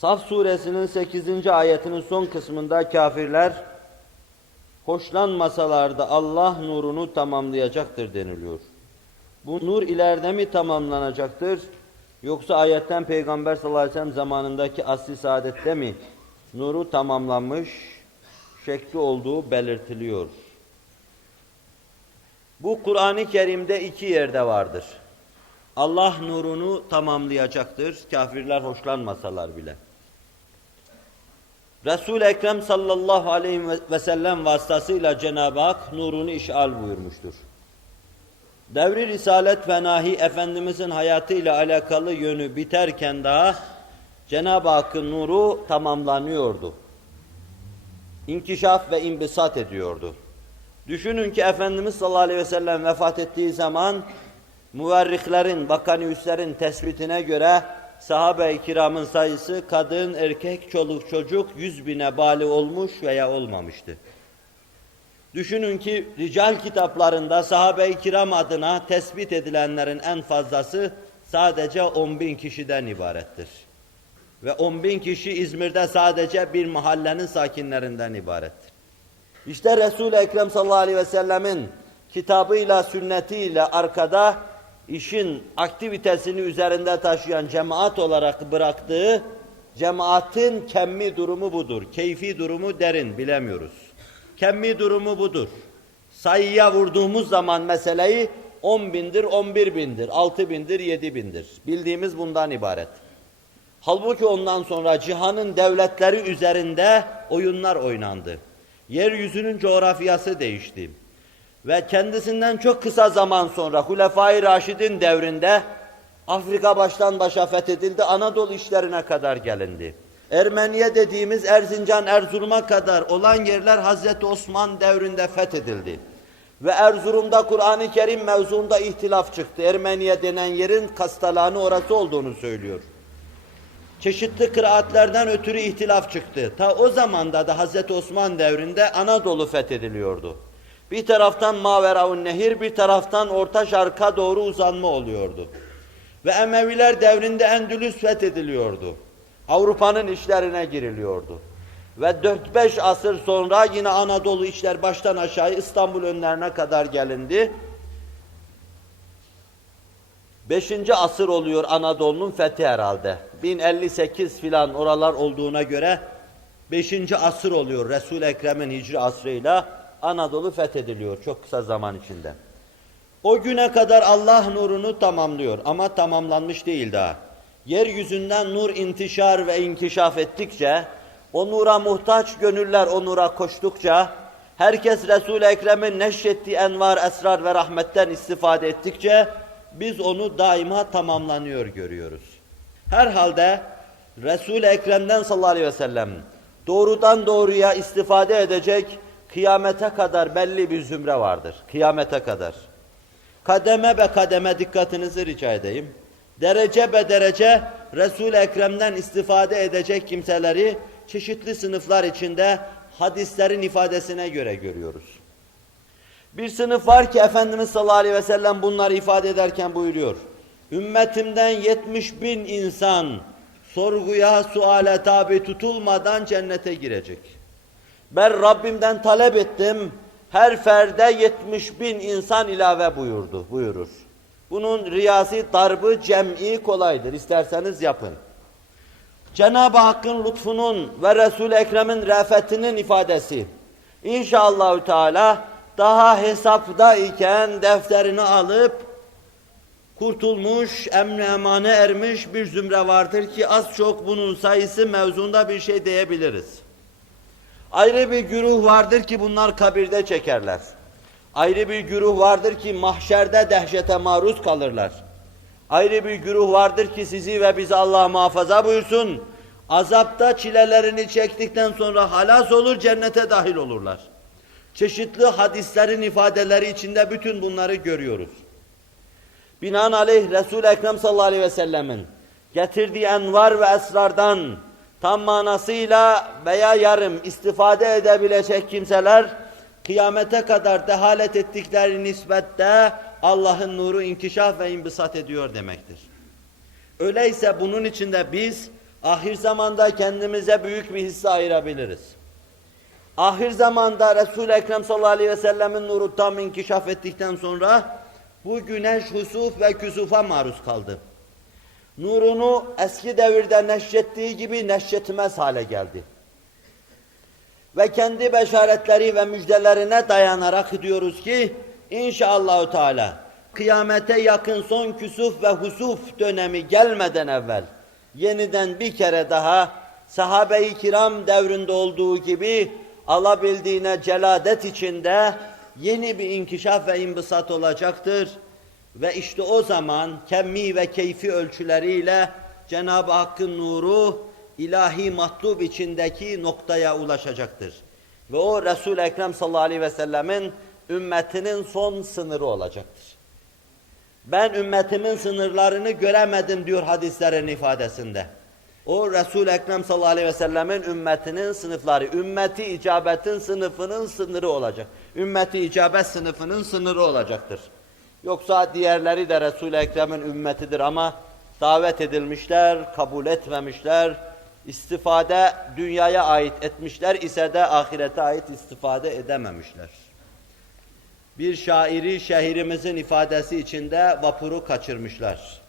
Saf suresinin 8. ayetinin son kısmında kafirler hoşlanmasalar da Allah nurunu tamamlayacaktır deniliyor. Bu nur ileride mi tamamlanacaktır? Yoksa ayetten Peygamber sallallahu aleyhi ve sellem zamanındaki asli saadette mi nuru tamamlanmış şekli olduğu belirtiliyor. Bu Kur'an-ı Kerim'de iki yerde vardır. Allah nurunu tamamlayacaktır, kafirler hoşlanmasalar bile. Resul-i Ekrem sallallahu aleyhi ve sellem vasıtasıyla Cenab-ı Hak nurunu işal buyurmuştur. Devri Risalet ve Nahi Efendimizin hayatıyla alakalı yönü biterken daha Cenab-ı Hakk'ın nuru tamamlanıyordu. İnkişaf ve imbisat ediyordu. Düşünün ki Efendimiz sallallahu aleyhi ve sellem vefat ettiği zaman muverriklerin, bakaniyüslerin tespitine göre sahabe-i kiramın sayısı kadın, erkek, çoluk, çocuk yüz bine bali olmuş veya olmamıştı. Düşünün ki rical kitaplarında sahabe-i kiram adına tespit edilenlerin en fazlası sadece 10 bin kişiden ibarettir. Ve 10 bin kişi İzmir'de sadece bir mahallenin sakinlerinden ibarettir. İşte Resul-i Ekrem sallallahu aleyhi ve sellemin kitabıyla, sünnetiyle arkada işin aktivitesini üzerinde taşıyan cemaat olarak bıraktığı cemaatin kemmi durumu budur. Keyfi durumu derin bilemiyoruz. Kemmi durumu budur. Sayıya vurduğumuz zaman meseleyi 10 bindir, 11 bindir, 6 bindir, 7 bindir. Bildiğimiz bundan ibaret. Halbuki ondan sonra cihanın devletleri üzerinde oyunlar oynandı. Yeryüzünün coğrafyası değişti. Ve kendisinden çok kısa zaman sonra Hulefai Raşid'in devrinde Afrika baştan başa fethedildi, Anadolu işlerine kadar gelindi. Ermeniye dediğimiz Erzincan, Erzurum'a kadar olan yerler Hazreti Osman devrinde fethedildi. Ve Erzurum'da Kur'an-ı Kerim mevzuunda ihtilaf çıktı. Ermeniye denen yerin Kastalanı orası olduğunu söylüyor. Çeşitli kıraatlerden ötürü ihtilaf çıktı. Ta o zamanda da Hazreti Osman devrinde Anadolu fethediliyordu. Bir taraftan Maveraun Nehir, bir taraftan Orta Şark'a doğru uzanma oluyordu. Ve Emeviler devrinde Endülüs fethediliyordu. Avrupa'nın işlerine giriliyordu. Ve 4-5 asır sonra yine Anadolu işler baştan aşağı İstanbul önlerine kadar gelindi. 5. asır oluyor Anadolu'nun fethi herhalde. 1058 filan oralar olduğuna göre 5. asır oluyor Resul-i Ekrem'in hicri asrıyla Anadolu fethediliyor çok kısa zaman içinde. O güne kadar Allah nurunu tamamlıyor ama tamamlanmış değil daha. Yeryüzünden nur intişar ve inkişaf ettikçe, o nura muhtaç gönüller o nura koştukça, herkes Resul-i Ekrem'in neşrettiği envar, esrar ve rahmetten istifade ettikçe, biz onu daima tamamlanıyor görüyoruz. Herhalde Resul-i Ekrem'den sallallahu aleyhi ve sellem doğrudan doğruya istifade edecek kıyamete kadar belli bir zümre vardır. Kıyamete kadar. Kademe be kademe dikkatinizi rica edeyim. Derece be derece Resul-i Ekrem'den istifade edecek kimseleri çeşitli sınıflar içinde hadislerin ifadesine göre görüyoruz. Bir sınıf var ki Efendimiz sallallahu aleyhi ve sellem bunları ifade ederken buyuruyor. Ümmetimden 70 bin insan sorguya, suale tabi tutulmadan cennete girecek. Ben Rabbimden talep ettim, her ferde 70 bin insan ilave buyurdu, buyurur. Bunun riyasi darbı cem'i kolaydır, isterseniz yapın. Cenab-ı Hakk'ın lütfunun ve Resul-i Ekrem'in refetinin ifadesi. İnşallahü Teala daha hesapta iken defterini alıp kurtulmuş, emni emane ermiş bir zümre vardır ki az çok bunun sayısı mevzunda bir şey diyebiliriz. Ayrı bir güruh vardır ki bunlar kabirde çekerler. Ayrı bir güruh vardır ki mahşerde dehşete maruz kalırlar. Ayrı bir güruh vardır ki sizi ve bizi Allah muhafaza buyursun. Azapta çilelerini çektikten sonra halas olur, cennete dahil olurlar. Çeşitli hadislerin ifadeleri içinde bütün bunları görüyoruz. Binaenaleyh Resul-i Ekrem sallallahu aleyhi ve sellemin getirdiği envar ve esrardan tam manasıyla veya yarım istifade edebilecek kimseler kıyamete kadar dehalet ettikleri nispette Allah'ın nuru inkişaf ve imbisat ediyor demektir. Öyleyse bunun içinde biz ahir zamanda kendimize büyük bir hisse ayırabiliriz. Ahir zamanda Resul-i Ekrem sallallahu aleyhi ve sellemin nuru tam inkişaf ettikten sonra bu güneş husuf ve küsufa maruz kaldı. Nurunu eski devirde neşrettiği gibi neşretmez hale geldi. Ve kendi beşaretleri ve müjdelerine dayanarak diyoruz ki inşallahü teala kıyamete yakın son küsuf ve husuf dönemi gelmeden evvel yeniden bir kere daha sahabe-i kiram devrinde olduğu gibi alabildiğine celadet içinde yeni bir inkişaf ve imbisat olacaktır. Ve işte o zaman kemmi ve keyfi ölçüleriyle Cenab-ı Hakk'ın nuru ilahi matlub içindeki noktaya ulaşacaktır. Ve o Resul-i Ekrem sallallahu aleyhi ve sellemin ümmetinin son sınırı olacaktır. Ben ümmetimin sınırlarını göremedim diyor hadislerin ifadesinde. O Resul-i Ekrem sallallahu aleyhi ve sellemin ümmetinin sınıfları, ümmeti icabetin sınıfının sınırı olacak. Ümmeti icabet sınıfının sınırı olacaktır. Yoksa diğerleri de Resul-i Ekrem'in ümmetidir ama davet edilmişler, kabul etmemişler, istifade dünyaya ait etmişler ise de ahirete ait istifade edememişler. Bir şairi şehrimizin ifadesi içinde vapuru kaçırmışlar.